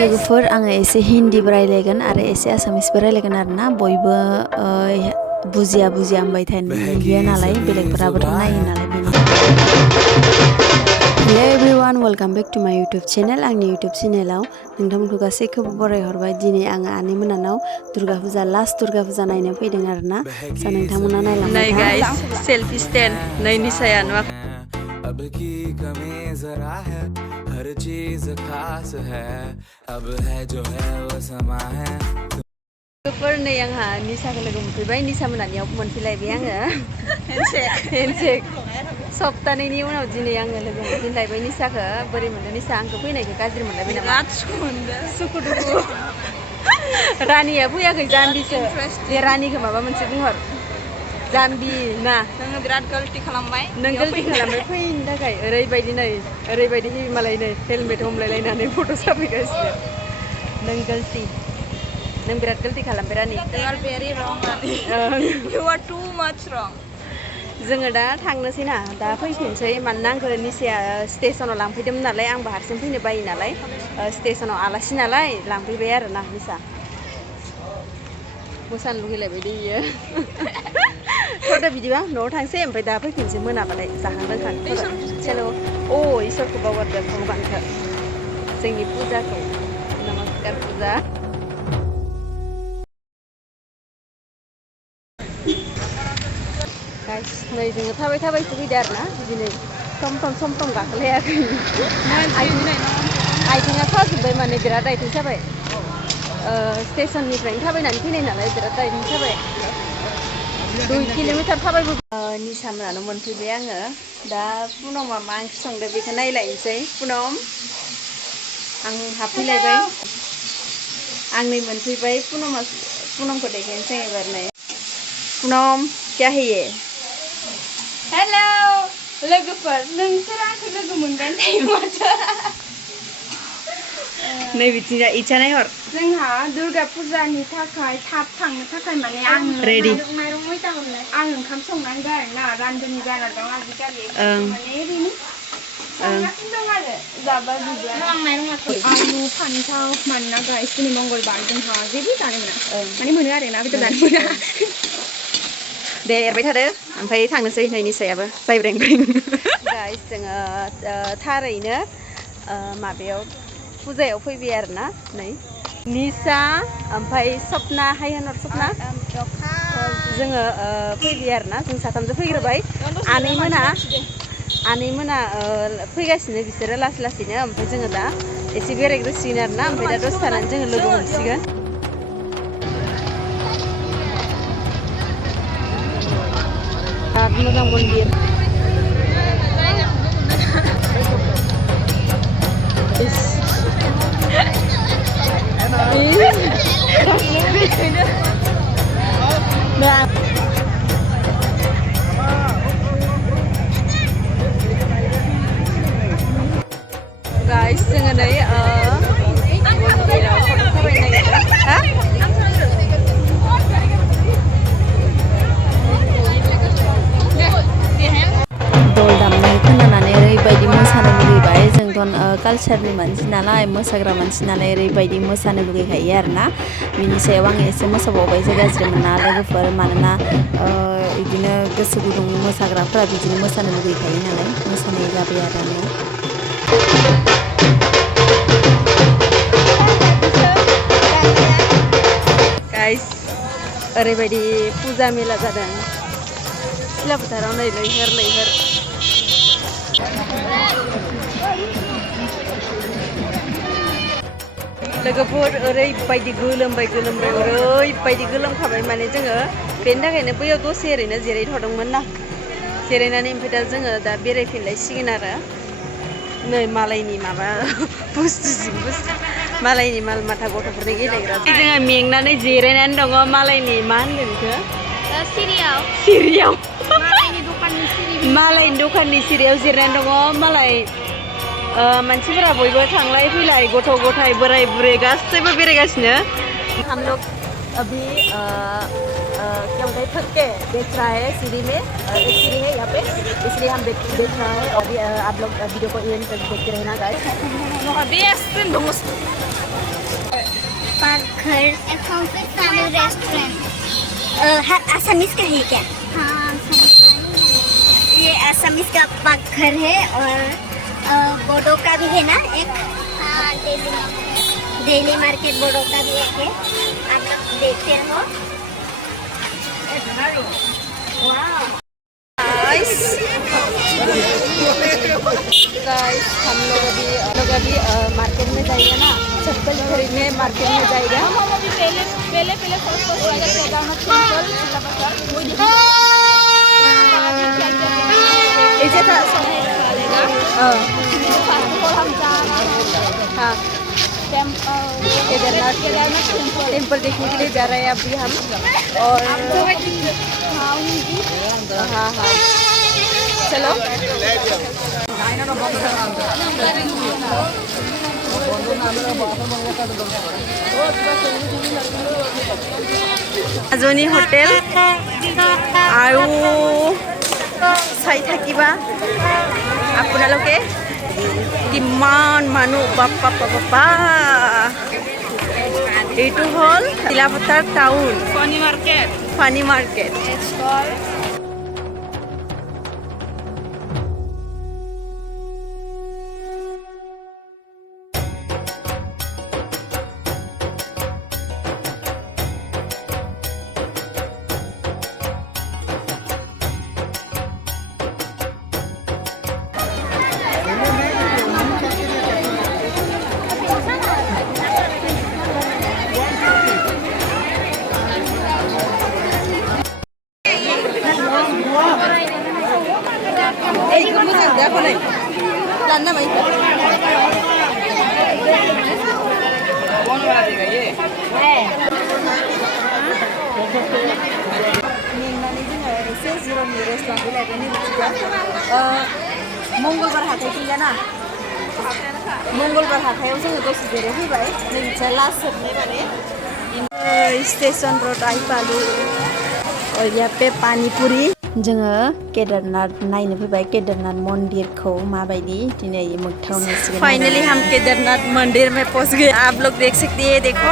लोगोफोर आङो एसे हिन्दी रायलायगोन आरो एसे आसामिसबो रायलायगोन आरोना बयबो बुजिया होनबाय थायो नालाय बेलेगफोराबोथ' नायो नालाय hello everyone welcome back to my YouTube channel आंनि यूट्यूब चैनलाव नोंथांमोनखौ गासैखौबो बरायहरबाय दिनै आङो आनै मोनानाव दुर्गा फुजा लास्ट दुर्गा फुजा नायनो फैदों आरोना सा नोंथांमोना नायलांबाय था गाइस सेल्फी स्टैंड नैनि साया नुवा अब की कमी जरा है हर चीज खास है अब है जो है वो समा है लोगोफोर नै आंहा निसाखौ लोगो मोनफैबाय निसा मोनानियाव मोनफैलायबाय आङो हेन्डसेक सप्तानैनि उनाव दिनै आङो लोगो मोनफिनलायबाय निसाखौ बोरै मोनदों निसा आंखौ फैनायखौ गाज्रि मोनलायबाय नामा सुखु दुखु रानिया फैयाखै जाम्बिसो बे रानिखौ माबा मोनसे बुंहर जाम्बि ना नोङो बिराद गलति खालामबाय नों गलति खालामबाय फैनो थाखाय ओरैबायदि मालाय नै हेलमेट हमलायलायनानै फट' साफायगासिनो नों गलति नों बिराद गलति खालामबाय रानि you are very wrong you are too much wrong जोङो दा थांनोसै ना दा फैफिनसै मानोना आंखौ निसाया स्टेशनाव लांफैदोंमोन नालाय आंबो हारसिं फैनो बायो नालाय स्टेशनाव आलासि नालाय लांफैबाय आरोना निसा मोसानो लुगैलायबाय दे इयो थ'दा बिदिबा न'आव थांसै ओमफ्राय दा फैफिनसै मोनाबाथाय जाखां लोंखां चलो अ इसोरखौ बावगारदों भगबानखौ जोंनि फुजाखौ नमस्कार फुजा गाइस नै जोङो थाबाय फैदो आरोना दिनै सम गाखोलायाखै आइथिङा साजोब्बाय माने बिराद आइथिं साबाय स्टेशननिफ्रायनो थाबायनानै फैनाय नालाय बिराद आइथिं साबाय 2 किल'मिटार थाबायबो निसा मोनानो मोनफैबाय आङो दा पुनमआ मा ओंख्रि संदों बेखौ नायलायनोसै पुनम आं हाबफैलायबाय आं नै मोनफैबाय पुनमखौ देखायनोसै एबार नै पुनम क्या है ये हेलो लोगोफोर नोंसोर आंखौ लोगो मोनबाय थायो माथो नै बिथिंजा इच्छा नायहर जोंहा दुर्गा फुजानि थाखाय थाब थांनो थाखाय माने आं रेडि माइरं मैदा हरनाय आं ओंखाम संनांगौ आरोना रान्धुनि जाना दं आजिखालि माने ओरैनो संगासिनो दं आरो जाबा बिब्ला आं माइरं आलु फान्थाव मानोना गाइस दिनै मंगलबार जोंहा जेबो जानो मोना माने मोनो आरोना बेदर जानो मोना दे एरबाय थादो ओमफ्राय थांनोसै नै निसायाबो जायब्रें गाइस जोङो थारैनो माबायाव फुजायाव फैबाय आरोना नै निसा ओमफ्राय सपना हाय होनहर सपना जोङो फैबाय आरोना जों साथामजों फैग्रोबाय आनैमोना फैगासिनो बिसोरो लासैनो ओमफ्राय जोङो दा एसे बेरायग्रोसिगोन आरोना ओमफ्राय दा दसे थानानै जोङो लोगो मोनसिगोन बिराद मोजां मन्दिर गाइस जोङो नै मन्दिराव थाबायनो नागिरदों हा दल दामनाय खोनानानै ओरैबायदि मोसानो लुगैबाय जोंथ' कालचारनि मानसि नालाय मोसाग्रा मानसि नालाय ओरैबायदि मोसानो लुगैखायो आरोना बिनि सायाव आं एसे मोसाबावबायसो गाज्रि मोना लोगोफोर मानोना बिदिनो गोसो गुदुं मोसाग्राफ्रा बिदिनो मोसानो लुगैखायो नालाय मोसानाय जाबाय आरो आङो गाइस ओरैबायदि फुजा मेला जादों सिलाफोथाराव नै लैहोर लोगोफोर ओरैबायदि गोलोमबाय ओरैबायदि गोलोमखाबाय माने जोङो बेनि थाखायनो बैयाव दसे ओरैनो जिरायथ'दोंमोन ना जिरायनानै ओमफ्राय दा जोङो दा बेरायफिनलायसिगोन आरो नै मालायनि माबा मालायनि माल माथा गथ'फोरनि गेलेग्रा जोङो मेंनानै जिरायनानै दङ मालायनि मा होनगोन बेखौ सिरियाव मालायनि दखाननि सिरियाव जिरायनानै दङ मालाय मानसिफोरा बयबो थांलाय फैलाय गथ' गथाय बोराय बुरै गासैबो बेरायगासिनो हम लोग अभी क्या बोलते हैं थक के देख रहा है सीढ़ी में। एक सीढ़ी है यहाँ पे, इसलिए हम देख रहा है। और आप लोग वीडियो को एंड तक देखते रहना गाइस। पाकघर रेस्टोरेंट असमीज का है क्या? हाँ, ये असमीज का पाकघर है। और बोडो का भी है ना एक? हाँ, डेली मार्केट बोडो का भी एक है। आप लोग देखते रहो। गाइस हम लोग अभी मार्केट में जाएगा ना, चप्पल खरीदने मार्केट में जाएगा। हम अभी पहले इसे था हाँ केदारनाथ टेम्पल देखने के लिए जा रहे हैं अभी हम। और हाँ हाँ चलो। आजनी होटेल আৰু চাই থাকিবা আপোনালোকে কিমান মানুহ বাপ্পা বাপ্পা। এইটো হ'ল শিলাপথাৰ টাউন ফানি মাৰ্কেট। मंगलबार हाथाय फैया ना, मंगलबार हाथायाव जोङो दसे जिराय फैबाय। नै बिथिं लास्ट जोबनाय माने स्टेशन रोड आइपालु और यहाँ पे पानीपुरी। जोङो केदारनाथ नायनो फैबाय, केदारनाथ मंदिरखौ माबायदि दिनै मोगथाङाव नुसिगोन। फाइनली हम केदारनाथ मंदिर में पहुंच गए। आप लोग देख सकते हैं, देखो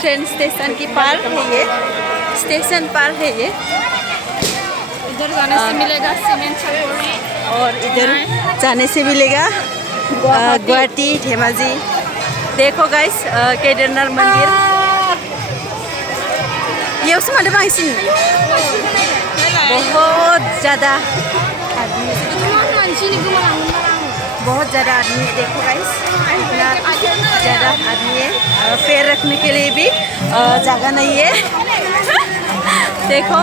ट्रेन स्टेशन की पार है ये, स्टेशन पार है ये। इधर जाने से मिलेगा सीमेंट छपरी और इधर जाने से मिलेगा गुवाहाटी धेमाजी। देखो गाइस केदारनाथ मंदिर ये उसमें बहुत ज़्यादा आदमी, बहुत ज़्यादा आदमी है। देखो गाइस इतना ज़्यादा आदमी है, पैर रखने के लिए भी जगह नहीं है। देखो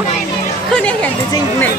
खुने कहते नहीं।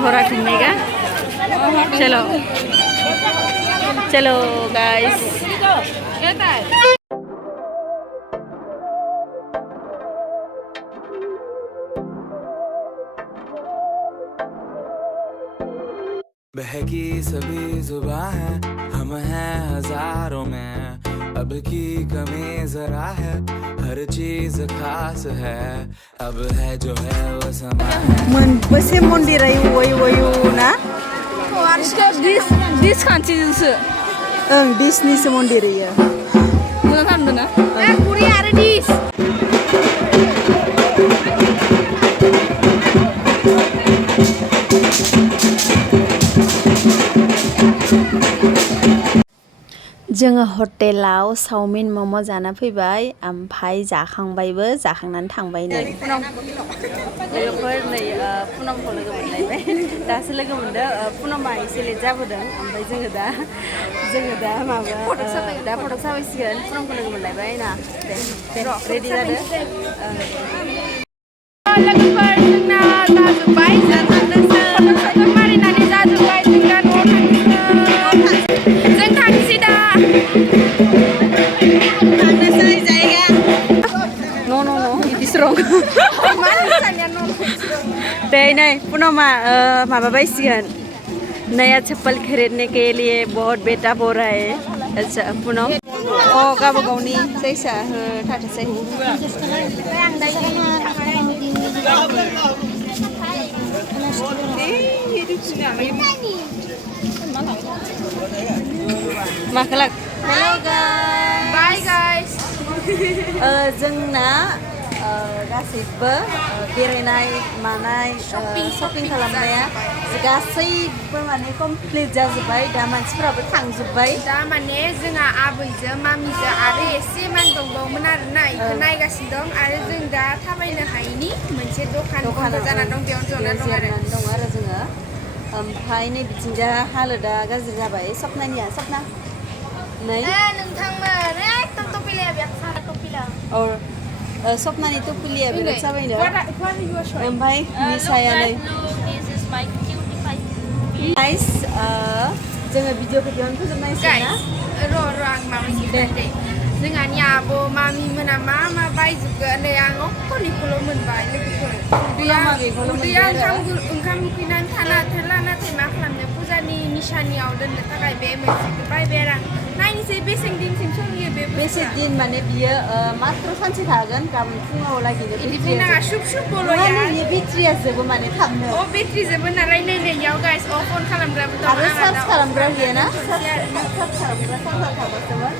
थोड़ा घूमेगा। चलो चलो गाइस। बहकी सभी जुबां है हम हैं हजारों में अब की कमी जरा है हर चीज खास है अब है जो है वो समा है मोनबेसे मन्दिरा यो ना दिस खान्थिजोंसो ओं डिसनिसो मन्दिर इयो मोजां थांदों ना कुरी आरो दिस जोङो हटेलाव चावमिन मम' जाना फैबाय ओमफ्राय जाखांबायबो जाखांनानै थांबाय नै लोगोफोर नै पुनमखौ लोगो मोनलायबाय दासो लोगो मोनदों पुनमा एसे लेट जाबोदों ओमफ्राय जोङो दा माबा दा फट' साफायसिगोन पुनमखौ लोगो मोनलायबाय ना दे रेडि जादो लोगोफोर जोंना जाजोब्बाय फट' मारिनानै जाजोब्बाय जों दा न'आव थांनोसै दा थांनोसै जायगा No, it is wrong. दे नै पुनमा माबाबायसिगोन नया चप्पल खरीदने के लिए बहुत बेटा बोल रहा है अच्छा पुनम गावबा गावनि जायसा थाथोसै माखौ लाग बाय गाइस जोंना गासैबो बेरायनाय मानाय शपिं खालामनाया गासैबो माने कमप्लिट जाजोब्बाय दा मानसिफोराबो थांजोब्बाय दा माने जोंहा आबैजों मामिजों आरो एसे मान दंबावोमोन आरोना इखौ नायगासिनो दं आरो जों दा थाबायनो हायिनि मोनसे दखान बन्द जाना दं बेयावनो जना दं आरो जोङो ओमफ्राय नै बिथिंजा हालोदा गाज्रि जाबाय सपनानिया सपना नै नोंथांमोन एकदम टपिलाया बेयाव टपिला सपनानि टुकुलिया बिराद जाबायनो ओमफ्राय निसाया नै गाइस जोङो भिडिअखौ बेयावनो फोजोबनायसै ना र' आं माबा दे जोंहानि आब' मामि मोना मा बायजोबगोन नै आं अखनिखौल' मोनबाय लोगोफोर उदैया ओंखाम उखैनानै थाना थोला नाथाय मा खालामनो फुजानि निशानियाव दोननो थाखाय बे मोनसेखौ बायबाय आरो आं नायनोसै बेसे दिनसिम सोलियो बेसे दिन माने बियो मात्र सानसे थागोन गाबोन फुङाव लागिनो बिदि नाङा शुब बल'या बेट्रिया जोबो माने थाबनो बेट्रि जोबो नालाय नै इयाव गाइस फन खालामग्राबो दं आरो चार्ज खालामग्रा गैयाना चार्ज खालामग्रा चार्जार थाबासोमोन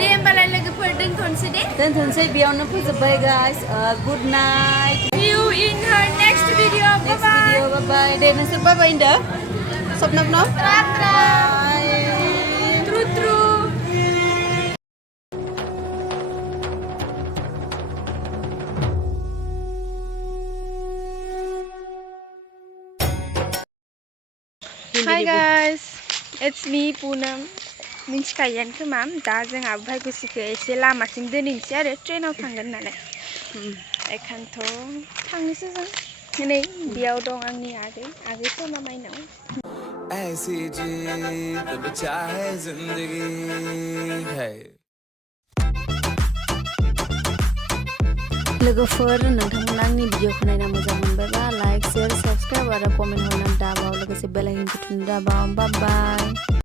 दे होमबालाय लोगोफोर दोनथ'नोसै बेयावनो फोजोबबाय guys good night See you in her next video. Bye-bye. दे नोंसोर बाय बाय होनदो सपना बाय True. Hi guys, it's me Poonam. मिन्थिखायोआनो खोमा दा जोंहा भाइगुसिखौ एसे लामासिम दोनहैनोसै आरो ट्रेनाव थांगोन नालाय एखायनोथ' थांनोसै जों नै बेयाव दं आंनि आगै सना माइनाव ऐसी जीत चाहे जिंदगी है लोगोफोर नोंथांमोना आंनि भिडिअखौ नायना मोजां मोनबायबा लाइक शेयार साबस्क्राइब आरो कमेन्ट हरनानै दाबाव लोगोसे बेल आइकनखौ थुना दाबाव बाय